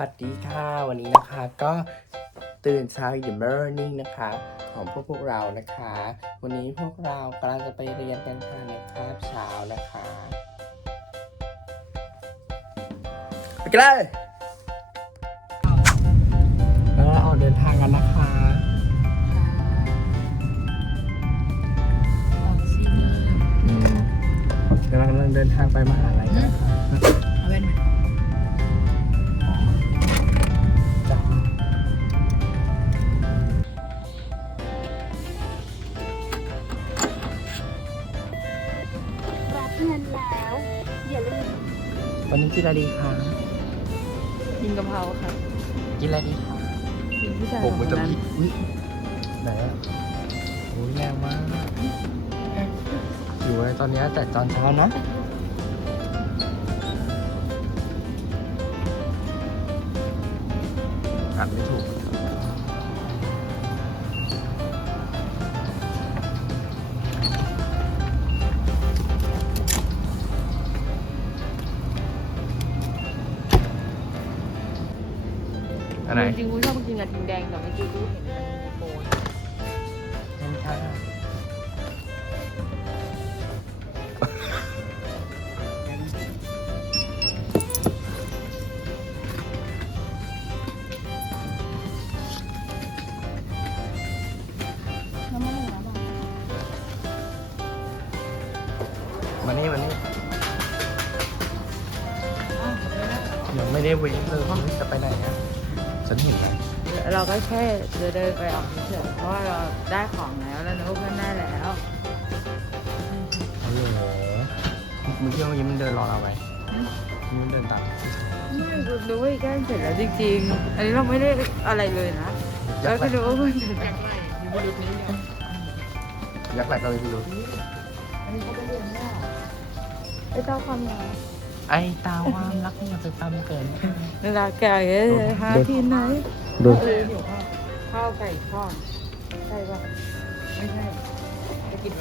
วัสดีค่ะวันนี้นะคะก็ตื่นเช้า The Morning นะคะ ของพวกพวกเรานะคะ วันนี้พวกเรากำลังจะไปเรียนกันค่ะในคาบเช้านะคะไปกันเลยแล้วเราออกเดินทางกันนะคะอืมกำลังเดินทางไปมหาลัยกันนะคะ กินอะไรดีคะกินกะเพราค่ะกินอะไรดีคะกินผู้ชายผมมันจะสองคนนั้นพิอุ้ยไหนอะโอ้ยแรงมากอยู่เลยตอนเนี้ยแต่ตอนเช้านะอ่านไม่ถูก จริงกูชอบกินกระทิงแดงแต่ไม่กินกูเห็นแต่โปนเป็นค่ะมานี่มานี่ยังไม่ได้เว้นเลยว่าจะไปไหน ฉันเห็นไหมเราก็แค่เดินเดินไปออกเฉยๆเพราะว่าเราได้ของแล้วแล้วนึกว่าเพื่อนได้แล้วฮัลโหลมึงเที่ยวเมื่อกี้มันเดินรอเราไหมมันเดินตามไม่กูรู้ว่าแกล้งเสร็จแล้วจริงๆ อันนี้เราไม่ได้อะไรเลยนะยัเรากษ์ไหก็ลรู้ว่าเพื่อนเดินยักษ์ไหลเราไม่รู้ไอ้เจ้าความยาว ไอ้ตาความรักอย่าไปตามเกินเวลาแกเอ้ยหาที่ไหนดูเออหิวข้าวข้าวไก่ทอดใช่ป่ะไม่ใช่จะกิน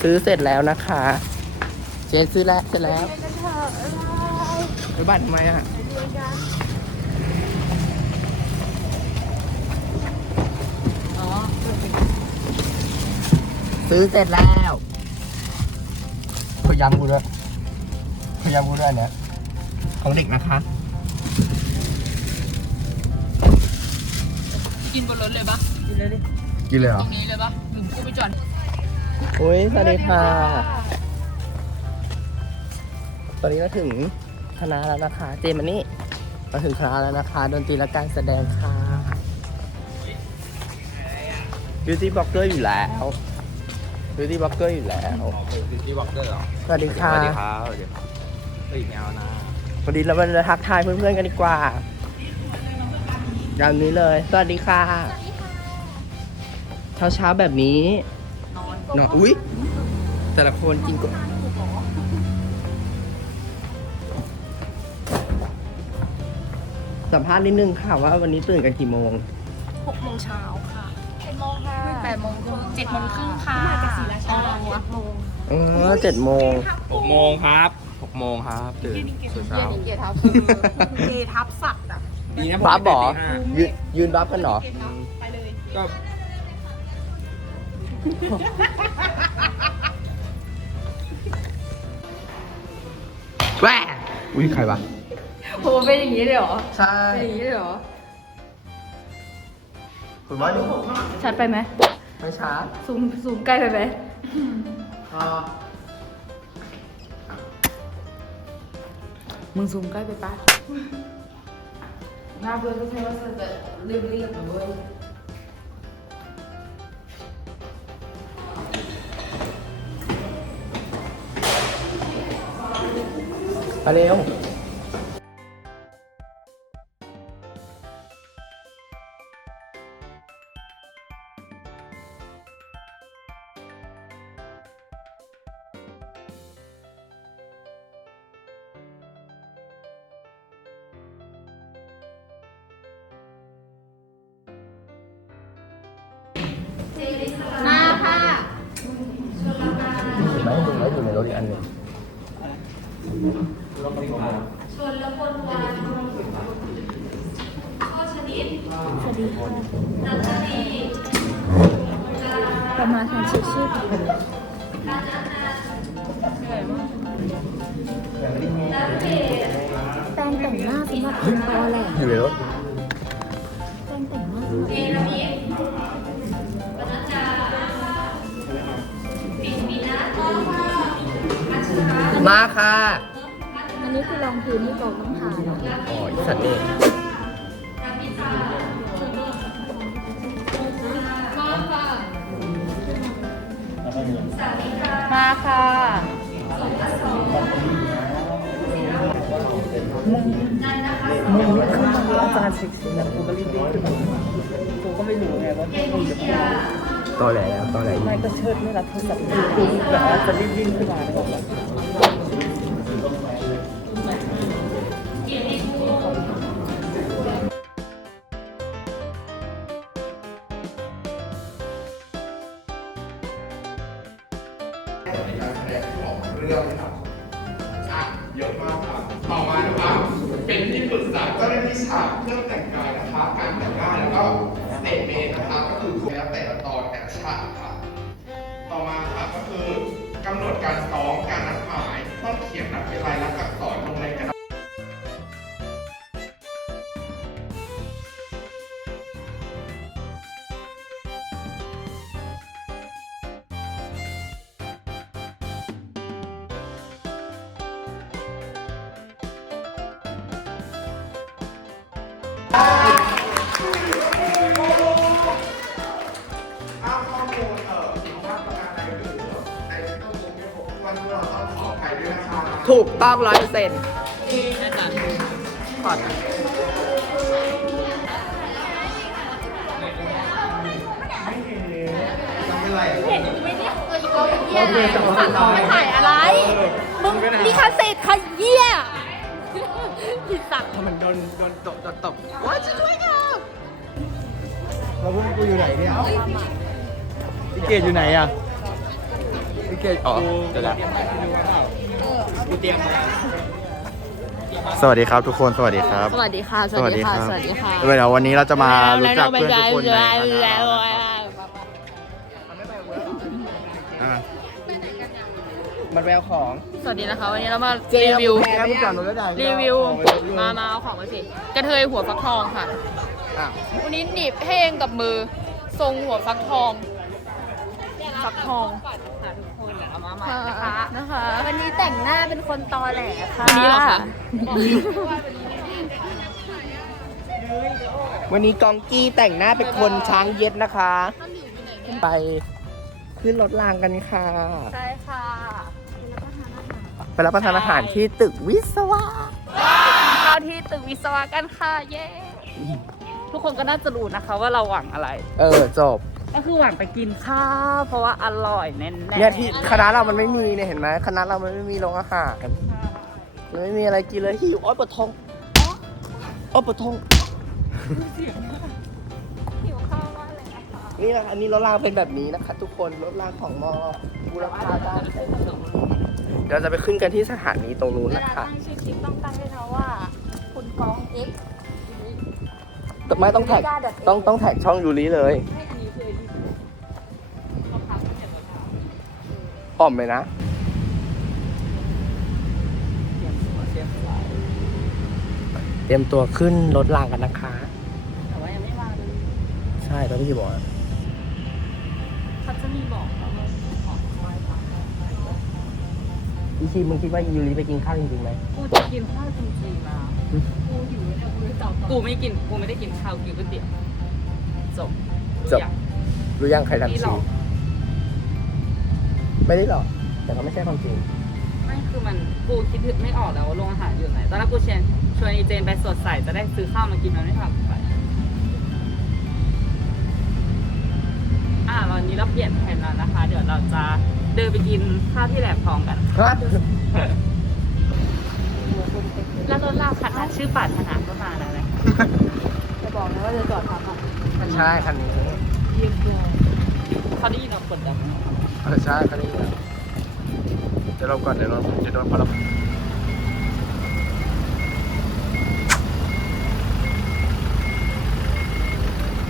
ซื้อเสร็จแล้วนะคะ เจนซื้อแล้วเสร็จแล้วไปบ้านทำไมอะ อ๋อ ซื้อเสร็จแล้วพยายามกูด้วยพยายามกูด้วยอันเนี่ยของเด็กนะคะ กินบนรถเลยปะกินเลยดิ กินเลยเหรตอ รงนี้เลยปะหรือกูไปจอดโอ้ยสวัสดีค่ะ ตอนนี้เราถึงคณะแล้วนะคะ เจมันนี่เราถึงคณะแล้วนะคะ ดนตรีและการแสดงค่ะ บิวตี้บล็อกเกอร์อยู่แล้วบิวตี้บล็อกเกอร์อยู่แล้วบิวตี้บล็อกเกอร์เหรอสวัสดีค่ะ สวัสดีครับสวัสดีครับเฮ้ยไม่เอานะวันนี้เรามาทักทายเพื่อนๆกันดีกว่าอย่างนี้เลย สวัสดีค่ะ เช้าเช้าๆแบบนี้นอนนอนอุ้ยแต่ละคนกินก็สัมภาษณ์นิดนึงค่ะว่าวันนี้ตื่นกันกี่โมง หกโมงเช้าค่ะ ดโมงครึ่งเจ็ดโมงครึ่งค่ะมาจากศรีราชาเจ็ดโมงอ๋อเจ็ดโมงหกโมงครับหกโมงครับตื่นเช้าเกียรทับเกทับสัตว์อะดีนะผมบัฟบอตื่นตีห้ายืนยืนบัฟกันเหรอไปเลยก็แว่อุ้ยใครวะโหเป็นอย่างนี้เลยเหรอ ใช่เป็นอย่างนี้เลยเหรอคุณว่าดูชัดไปไหม ไม่ช้าซูมซูมใกล้ไปไหมอ๋อมึงซูมใกล้ไปปะหน้าเพื่อนก็ใช่ว่าจะรีบรีบๆนะเว้ยมาเร็ว ในรถอีกอันหนึ่งประมาณทางชื่อชื่อแปรงแต่งหน้าสำหรับคนตอแหละอยู่ในรถแปรงแต่งหน้าสำหรับ มาค่ะ อันนี้คือรองพื้นที่โตต้องทาเนาะอ๋ออีสัตว์เองมาค่ะอาจารย์เซ็กซี่นะกูก็รีบๆขึ้นมากูก็ไม่รู้ไงว่ากูจะพูดตอแหลแล้วตอแหลอีกไม่ก็เชิดไม่รับโทรศัพท์กูแบบว่าจะรีบวิ่งขึ้นมาเลยบอกว่า ถูกต้องร้อยเปอร์เซ็นต์ไม่ถ่ายอะไร มึงลิขสิทธิ์ขยี้ผิดสัตว์มันโดนโดนตบโดนตบว่าจะด้วยค่ะแล้วพวกกูอยู่ไหนเนี่ยพี่เกดอยู่ไหนอะพี่เกดอ๋อเดี๋ยว สวัสดีครับทุกคนสวัสดีครับ สวัสดีค่ะ สวัสดีค่ะสวัสดีค่ะ เดี๋ยววันนี้เราจะมารู้จักเพื่อนทุกคนในคณะเรานะครับอะมันแววของสวัสดีนะคะ วันนี้เรามารีวิวแพ้ผู้การรถได้รีวิว มามาเอาของมาสิ กระเทยหัวฟักทองค่ะอ้าววันนี้หนีบให้เองกับมือ ทรงหัวฟักทอง ฟักทอง มาใหม่นะคะ นะคะวันนี้แต่งหน้าเป็นคนตอแหลค่ะวันนี้เหรอคะ วันนี้กองกี้แต่งหน้าเป็นคนช้างเย็ดนะคะ ไปขึ้นรถรางกันค่ะ ใช่ค่ะไปรับประทานอาหารที่ตึกวิศวะ เข้าที่ตึกวิศวะกันค่ะ เย้ ทุกคนก็น่าจะรู้นะคะว่าเราหวังอะไร เออ จบ ก็คือหวังไปกินข้าวเพราะว่าอร่อยแน่ๆเนี่ยที่คณะเรามันไม่มีเนี่ยเห็นไหมคณะเรามันไม่มีโรงอาหารมันไม่มีอะไรกินเลยหิวอ้อยปวดท้องอ้อยปวดท้องหิวข้าวมากเลยนะคะนี่นะอันนี้รถรางเป็นแบบนี้นะคะ ทุกคนรถรางของมอบุรพาด้านเดี๋ยวเราจะไปขึ้นกันที่สถานีตรงนู้นเวนะลาคะตั้งชื่อคลิปต้องตั้งด้วยนะว่า คุณกองเอ็กซ์ไม่ต้องแท็กต้องต้องแท็กช่องยูริเลย อ่อมเลยนะเตรียมตัวขึ้นรถรางกันนะคะ แต่ว่ายังไม่มาเลยใช่ตอนที่พี่บอกอะเขาจะมีบอกเราว่าออกคอยค่ะพี่ชีมึงคิดว่ายูริไปกินข้าวจริงๆไหมกูจะกินข้าวจริงๆนะกูหิวเนี่ยกูจะจับกูไม่กิน กูไม่ได้กินข้าวกินก๋วยเตี๋ยวจบจบรู้ยังใครนี่ทำหรชีอก ไม่ได้หรอกแต่ก็ไม่ใช่ความจริง ไม่คือมันกูคิดถึงไม่ออกแล้วว่าโรงอาหารอยู่ไหน ตอนแรกกูเชนชวนอีเจนไปสดใสจะได้ซื้อข้าวมากินมันไม่ทำไปอ่าวันนี้เราเปลี่ยนแผนแล้วนะคะ เดี๋ยวเราจะเดินไปกินข้าวที่แหลมทองกันฮะแล้วรถลากคันนั้นชื่อปรารถนาก็มาแล้วนะจะบอกนะว่าจะจอดทำอะใช่คันนี้เยี่ยมเลยเขาได้ยินเรากดดัน เออใช่คันนี้ดี๋ยวเราก่อนเดี๋ยวเราเดี๋ยวเราพอเรา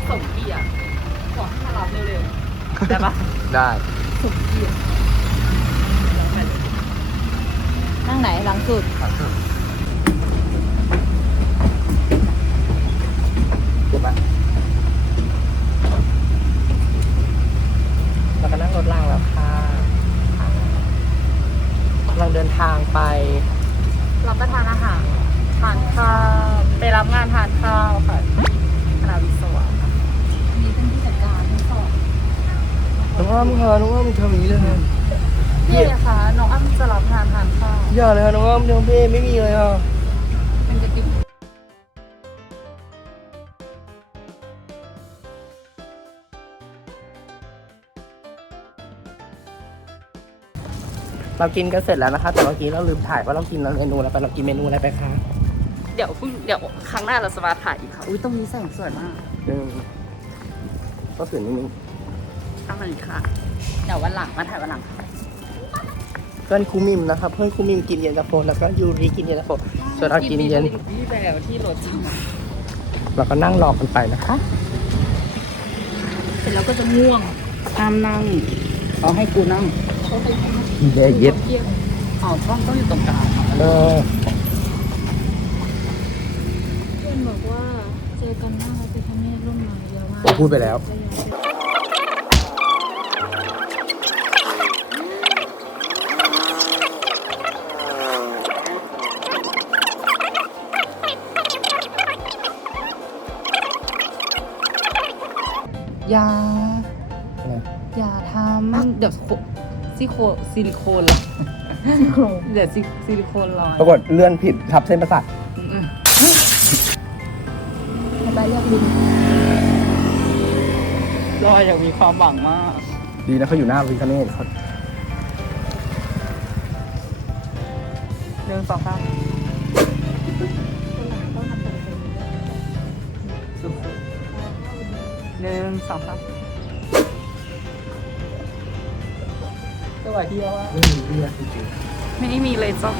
สมเกียรติขอให้มารับเร็วๆได้ปะได้นั่งไหนหลังสุดเก็บมาเราก็นั่งรถรางแล้วค่ะ กำลังเดินทางไป รับประทานอาหารทานข้าวไปรับงานทานข้าวค่ะคณะวิศวะค่ะนี่เป็นผู้จัดการทั้งสองน้องอ้อมค่ะน้องอ้อมทำอย่างนี้เลยค่ะพี่คะน้องอ้ำจะรับงานทานข้าวอย่าเลยค่ะน้องอ้อมน้องเพ่ไม่มีเลยค่ะมันจะกิน เรากินกันเสร็จแล้วนะคะ แต่เมื่อกี้เราลืมถ่ายว่าเรากินเมนูอะไรไปเรากินเมนูอะไรไปคะเดี๋ยวพรุ่งเดี๋ยวครั้งหน้าเราจะมาถ่ายอีกค่ะอุ้ยตรงนี้แสงสวยมากหนึ่งก็ถือนิดนึงเอามาอีกค่ะเดี๋ยววันหลังมาถ่ายวันหลังค่ะเพื่อนครูมิมนะคะเพื่อนครูมิมกินเย็นตาโฟแล้วก็ยูริกินเย็นตาโฟส่วนเรากินเย็นที่แบบที่รถจริงเราก็นั่งรอกันไปนะคะเสร็จแล้วก็จะง่วงห้ามนั่งเขาให้กูนั่ง เย็นเย็นอ๋อกล้องต้องอยู่ตรงกลางเออเพื่อนบอกว่าเจอกันหน้าพระพิฆเนศร่มไม้เยอะมากผมพูดไปแล้ว ซิโคซิลิโคนละซิโคเดี๋ยวซิซิลิโคนลอยปรากฏเลื่อนผิดทับเส้นประสาทอืมไปเรียกบินลอยอย่างมีความหวังมาก ดีนะเขาอยู่หน้าวิคเนตเขาหนึ่งสองสามหนึ่งสองสาม สวัสดีว่าไม่มีเลือดจริงไม่มีเลยจ้ะ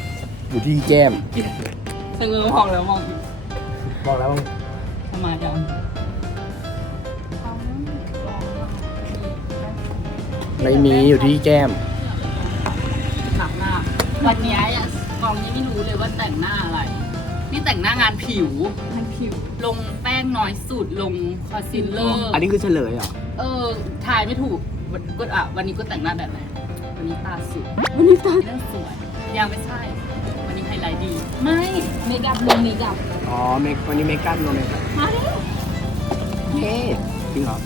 ๆอยู่ที่แก้มซึ่งเออมองแล้วมองอีกบอกแล้วว่าทำไมยังไม่มีอยู่ที่แก้ม หนักมากวันเนี้ยอะกองยังไม่รู้เลยว่าแต่งหน้าอะไร นี่แต่งหน้างานผิวมันผิว ลงแป้งน้อยสุดลงคอนซีลเลอร์ อันนี้คือเฉลยเหรอ เออถ่ายไม่ถูกวันก็อะวันนี้ก็แต่งหน้าแบบไหน วันนี้ตาสุดวันนี้ตาเรื่องสวยยังไม่ใช่ วันนี้ไฮไลท์ดี ไม่เมกัพลงเมกัพอ๋อเมควันนี้เมคอัพโนเมคอัพมาแล้วเฮ้จริงเหรอ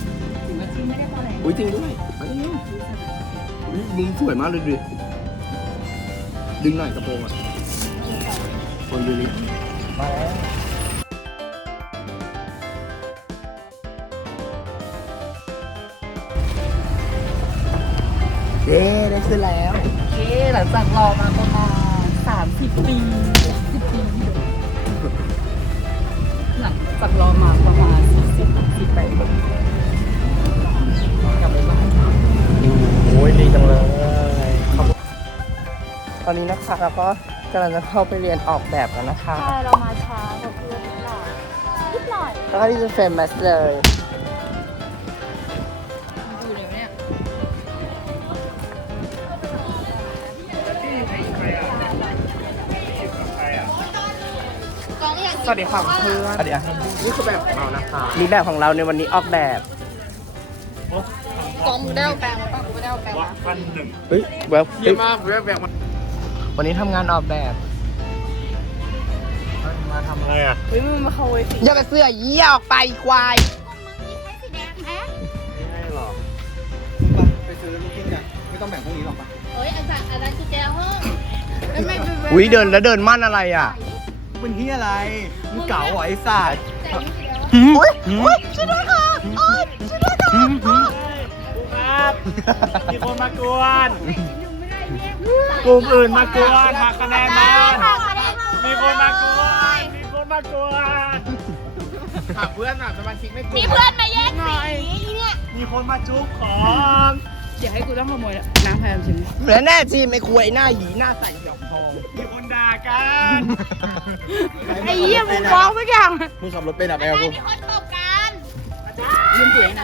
ถึงว่าจริงไม่ได้พอไหนอุ้ยจริงด้วยอันนี้อุ๊ยมุมสวยมากเลยดิดึงหน่อยกระโปรงอะคนดูดิมาแล้วเย้ ได้ขึ้นแล้วโอเคหลังจากรอมาประมาณสามสิบปีสิบปีหลังจากรอมาประมาณสี่สิบสี่แปดปีกลับไปบ้านโอ้ยดีจังเลยขอบคุณตอนนี้นะคะเราก็กำลังจะเข้าไปเรียนออกแบบกันนะคะ ใช่ เรามาช้ากว่าเพื่อนนิดหน่อยนิดหน่อยแล้วก็ที่จะเฟรมแมสเลยอยู่ สวัสดีค่ะเพื่อนสวัสดีครับนี่คือแบบของเรานะคะนี่แบบของเราในวันนี้ออกแบบกองมือได้เอาแปลงมาป่ะกูได้เอาแปลงมาเฮ้ยแบบเยอะมากแบบแบบวันนี้ทำงานออกแบบมาทำอะไรอะเฮ้ยมึงมาเข้าเวทีอย่าไปเสื้อเยี่ยออกไปควายไปซื้อลูกชิ้นกันไม่ต้องแบ่งพวกนี้หรอกปะเฮ้ยอาจารย์อาจารย์คือแกห้องไม่ไม่ไม่อุ้ยเดินแล้วเดินมั่นอะไรอะ เป็นที่อะไร มึงเก๋าเหรอไอ้สัตว์แต่นี่คือแล้วอุ้ยอุ้ยช่วยด้วยค่ะโอ๊ยช่วยด้วยค่ะครับมีคนมากวนกลุ่มอื่นมากวนหักคะแนนมามีคนมากวนมีคนมากวนถามเพื่อนแบบสมาชิกไม่กลุ่มีเพื่อนมาแย่งสีเนี่ยมีคนมาจุ๊บของ เดี๋ยวให้กูต้องขโมยน้ำพายามชิมเหมือนแน่จีไม่คุยหน้าหยีหน้าใส่ดอกทองมีคนด่ากันไอ้เหี้ยมึงฟ้องสักอย่างมึงขับรถเป็นอะไปกับกูยืมสีแดง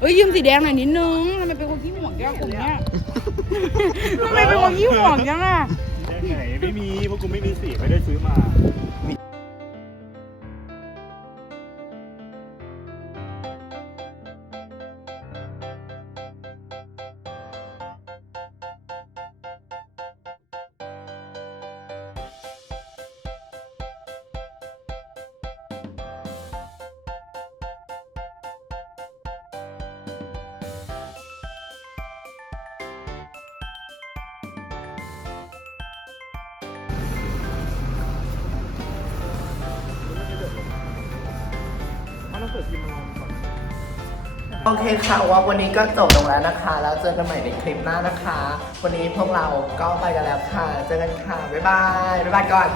เอ้ยยืมสีแดงหน่อยนิดนึงทำไมเป็นคนขี้ห่วงแก้วผมเนี่ยทำไมเป็นคนขี้ห่วงจังอะได้ไงไม่มีพวกกูไม่มีสีไม่ได้ซื้อมา โอเคค่ะว่าวันนี้ก็จบลงแล้วนะคะ แล้วเจอกันใหม่ในคลิปหน้านะคะ วันนี้พวกเราก็ไปกันแล้วค่ะ เจอกันค่ะ บ๊ายบาย บ๊ายบายก่อน